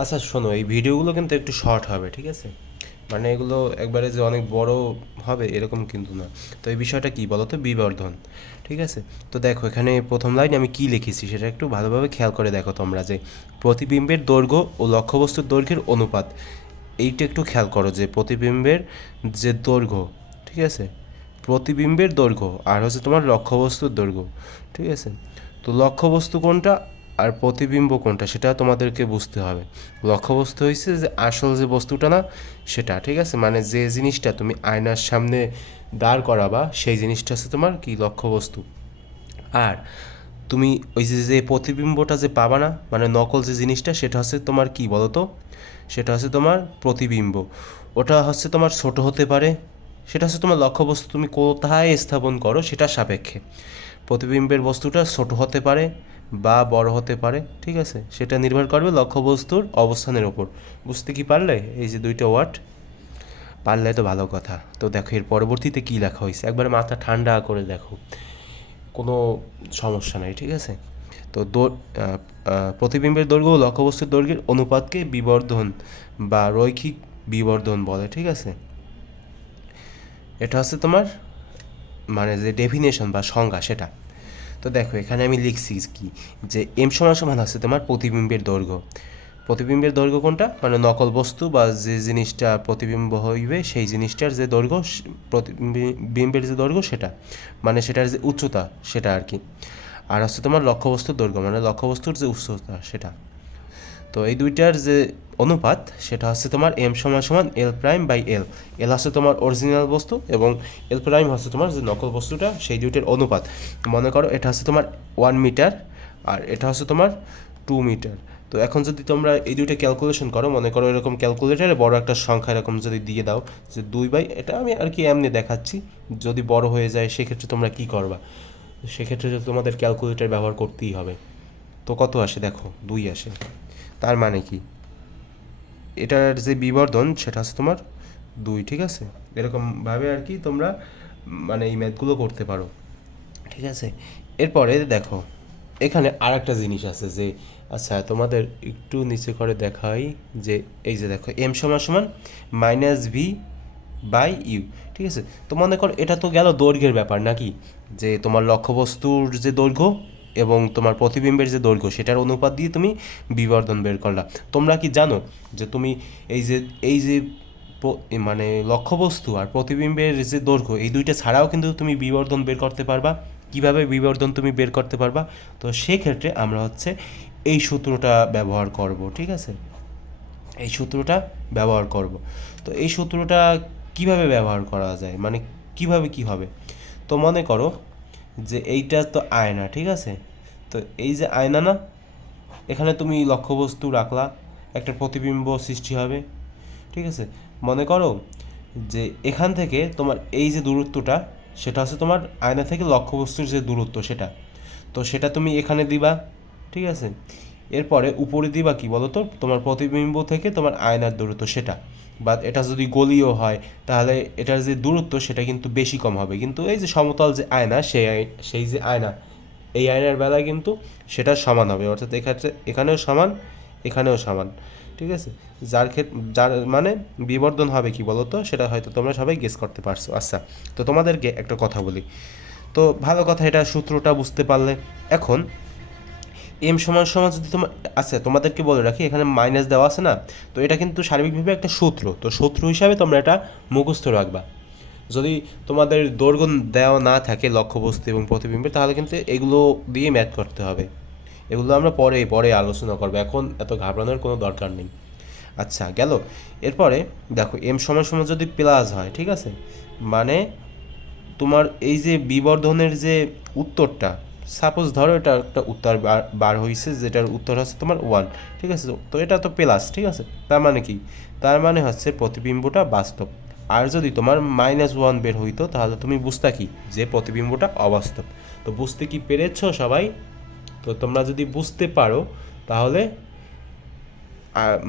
আচ্ছা শোনো, এই ভিডিওগুলো কিন্তু একটু শর্ট হবে, ঠিক আছে? মানে এগুলো একবারে যে অনেক বড় হবে, এরকম কিন্তু না। তো এই বিষয়টা কি বলো তো বিবর্ধন, ঠিক আছে? তো দেখো, এখানে প্রথম লাইন আমি কি লিখেছি, সেটা একটু ভালোভাবে খেয়াল করে দেখো তোমরা যে প্রতিবিম্বের দৈর্ঘ্য ও লক্ষ্যবস্তুর দৈর্ঘ্যের অনুপাত। এইটা একটু খেয়াল করো যে প্রতিবিম্বের যে দৈর্ঘ্য, ঠিক আছে? প্রতিবিম্বের দৈর্ঘ্য, আর হচ্ছে তোমার লক্ষ্যবস্তুর দৈর্ঘ্য, ঠিক আছে? তো লক্ষ্যবস্তু কোনটা? আর প্রতিবিম্ব কোনটা, সেটা তোমাদেরকে বুঝতে হবে। লক্ষ্যবস্তু হয়েছে যে আসল যে বস্তুটা না, সেটা, ঠিক আছে? মানে যে জিনিসটা তুমি আয়নার সামনে দাঁড় করাবা, সেই জিনিসটা হচ্ছে তোমার কি? লক্ষ্যবস্তু। আর তুমি ওই যে যে প্রতিবিম্বটা যে পাবা না মানে নকল যে জিনিসটা, সেটা হচ্ছে তোমার কি বলো তো সেটা হচ্ছে তোমার প্রতিবিম্ব। ওটা হচ্ছে তোমার ছোট হতে পারে, সেটা হচ্ছে তোমার লক্ষ্যবস্তু। তুমি কোথায় স্থাপন করো, সেটা সাপেক্ষে। প্রতিবিম্বের বস্তুটা ছোট হতে পারে বা বড় হতে পারে, ঠিক আছে? সেটা নির্ভর করবে লক্ষ্যবস্তুর অবস্থানের ওপর বুঝতে কি পারলে? এই যে দুইটা ওয়ার্ড, পারলে তো ভালো কথা। তো দেখো, এর পরবর্তীতে কী লেখা হয়েছে? একবার মাথা ঠান্ডা করে দেখো। কোনো সমস্যা নাই, ঠিক আছে? তো প্রতিবিম্বের দৈর্ঘ্য ও লক্ষ্যবস্তুর দৈর্ঘ্যের অনুপাতকে বিবর্ধন বা রৈখিক বিবর্ধন বলে, ঠিক আছে? এটা হচ্ছে তোমার মানে যে ডেফিনেশন বা সংজ্ঞা সেটা। তো দেখো, এখানে আমি লিখছি কি? যে এম সমান সমান আছে তোমার প্রতিবিম্বের দৈর্ঘ্য। প্রতিবিম্বের দৈর্ঘ্য কোনটা? মানে নকল বস্তু বা যে জিনিসটা প্রতিবিম্ব হইবে, সেই জিনিসটার যে দৈর্ঘ্য প্রতিবিম্বের যে দৈর্ঘ্য সেটা মানে সেটার যে উচ্চতা, সেটা আর কি। আর হচ্ছে তোমার লক্ষ্যবস্তুর দৈর্ঘ্য মানে লক্ষ্যবস্তুর যে উচ্চতা, সেটা। তো এই দুইটার যে অনুপাত, সেটা হচ্ছে তোমার এম সমান সমান এল প্রাইম বাই এল এল হচ্ছে তোমার অরিজিনাল বস্তু এবং এল প্রাইম হচ্ছে তোমার যে নকল বস্তুটা, সেই দুইটার অনুপাত। মনে করো এটা হচ্ছে তোমার ওয়ান মিটার আর এটা হচ্ছে তোমার টু মিটার তো এখন যদি তোমরা এই দুইটা ক্যালকুলেশন করো, মনে করো এরকম ক্যালকুলেটারে বড় একটা সংখ্যা এরকম যদি দিয়ে দাও, যে দুই বাই এটা আমি আর কি এমনি দেখাচ্ছি। যদি বড় হয়ে যায়, সেক্ষেত্রে তোমরা কি করবা? সেক্ষেত্রে তোমাদের ক্যালকুলেটার ব্যবহার করতেই হবে। তো কত আসে দেখো? দুই আসে। তার মানে কি? এটার যে বিবর্ধন, সেটা হচ্ছে তোমার দুই, ঠিক আছে? এরকমভাবে আর কি তোমরা মানে এই ম্যাথগুলো করতে পারো, ঠিক আছে? এরপরে দেখো, এখানে আর একটা জিনিস আছে যে আচ্ছা তোমাদের একটু নিচে করে দেখাই যে, এই যে দেখো এম সমান সমান মাইনাস ভি বাই ইউ ঠিক আছে? তো মনে করো এটা তো গেল দৈর্ঘ্যের ব্যাপার নাকি? যে তোমার লক্ষ্যবস্তুর যে দৈর্ঘ্য এবং তোমার প্রতিবিম্বের যে দৈর্ঘ্য, সেটার অনুপাত দিয়ে তুমি বিবর্ধন বের করলা। তোমরা কি জানো যে তুমি এই যে এই যে মানে লক্ষ্যবস্তু আর প্রতিবিম্বের যে দৈর্ঘ্য, এই দুইটা ছাড়াও কিন্তু তুমি বিবর্ধন বের করতে পারবা। কীভাবে বিবর্ধন তুমি বের করতে পারবা? তো সেক্ষেত্রে আমরা হচ্ছে এই সূত্রটা ব্যবহার করব, ঠিক আছে? এই সূত্রটা ব্যবহার করব। তো এই সূত্রটা কীভাবে ব্যবহার করা যায়? মানে কীভাবে কি হবে? তো মনে করো যে এইটা তো আয়না, ঠিক আছে? তো এই যে আয়না না, এখানে তুমি লক্ষ্যবস্তু রাখলা, একটা প্রতিবিম্ব সৃষ্টি হবে, ঠিক আছে? মনে করো যে এখান থেকে তোমার এই যে দূরত্বটা, সেটা হচ্ছে তোমার আয়না থেকে লক্ষ্যবস্তুর যে দূরত্ব সেটা। তো সেটা তুমি এখানে দিবা, ঠিক আছে? এরপরে উপরে দিবা কি বলো তো তোমার প্রতিবিম্ব থেকে তোমার আয়নার দূরত্ব, সেটা। বা এটা যদি গলিও হয়, তাহলে এটার যে দূরত্ব, সেটা কিন্তু বেশি কম হবে। কিন্তু এই যে সমতল যে আয়না, সেই সেই যে আয়না, এই আয়নার বেলায় কিন্তু সেটা সমান হবে। অর্থাৎ এক্ষেত্রে এখানেও সমান এখানেও সমান। ঠিক আছে? যার ক্ষেত্রে যার মানে বিবর্ধন হবে কি বলো তো সেটা হয়তো তোমরা সবাই গেস করতে পারছ। আচ্ছা তো তোমাদেরকে একটা কথা বলি। তো ভালো কথা, এটা সূত্রটা বুঝতে পারলে। এখন এম সমান সমান যদি তোমার আচ্ছা তোমাদেরকে বলে রাখি, এখানে মাইনাস দেওয়া আছে না? তো এটা কিন্তু সার্বিকভাবে একটা সূত্র। তো সূত্র হিসাবে তোমরা এটা মুখস্থ রাখবা। যদি তোমাদের দৈর্ঘ্য দেওয়া না থাকে লক্ষ্যবস্তু এবং প্রতিবিম্বে, তাহলে কিন্তু এগুলো দিয়ে ম্যাথ করতে হবে। এগুলো আমরা পরে পরে আলোচনা করব। এখন এত ঘাবড়ানোর কোনো দরকার নেই। আচ্ছা গেল। এরপরে দেখো এম সমান সমান যদি প্লাস হয়, ঠিক আছে? মানে তোমার এই যে বিবর্ধনের যে উত্তরটা সাপোজ ধরো এটা একটা উত্তর বার হয়েছে যেটার উত্তর হচ্ছে তোমার ওয়ান ঠিক আছে? তো এটা তো প্লাস ঠিক আছে? তার মানে কি? তার মানে হচ্ছে প্রতিবিম্বটা বাস্তব। আর যদি তোমার মাইনাস ওয়ান বের হইতো, তাহলে তুমি বুঝতে কি? যে প্রতিবিম্বটা অবাস্তব। তো বুঝতে কি পেরেছ সবাই? তো তোমরা যদি বুঝতে পারো, তাহলে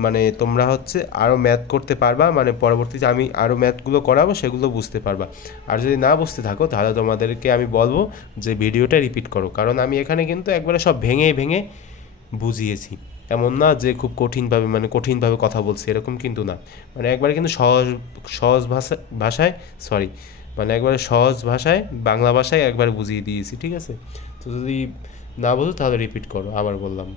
মানে তোমরা হচ্ছে আরও ম্যাথ করতে পারবা মানে পরবর্তীতে আমি আরও ম্যাথগুলো করাবো, সেগুলো বুঝতে পারবা। আর যদি না বুঝতে থাকো, তাহলে তোমাদেরকে আমি বলব যে ভিডিওটা রিপিট করো। কারণ আমি এখানে কিন্তু একবারে সব ভেঙে ভেঙে বুঝিয়েছি। এমন না যে খুব কঠিনভাবে মানে কঠিনভাবে কথা বলছি, এরকম কিন্তু না। মানে একবারে কিন্তু সহজ সহজ ভাষা, ভাষায় সরি মানে একবারে সহজ ভাষায়, বাংলা ভাষায় একবার বুঝিয়ে দিয়েছি, ঠিক আছে? তো যদি না বোঝো, তাহলে রিপিট করো, আবার বললাম।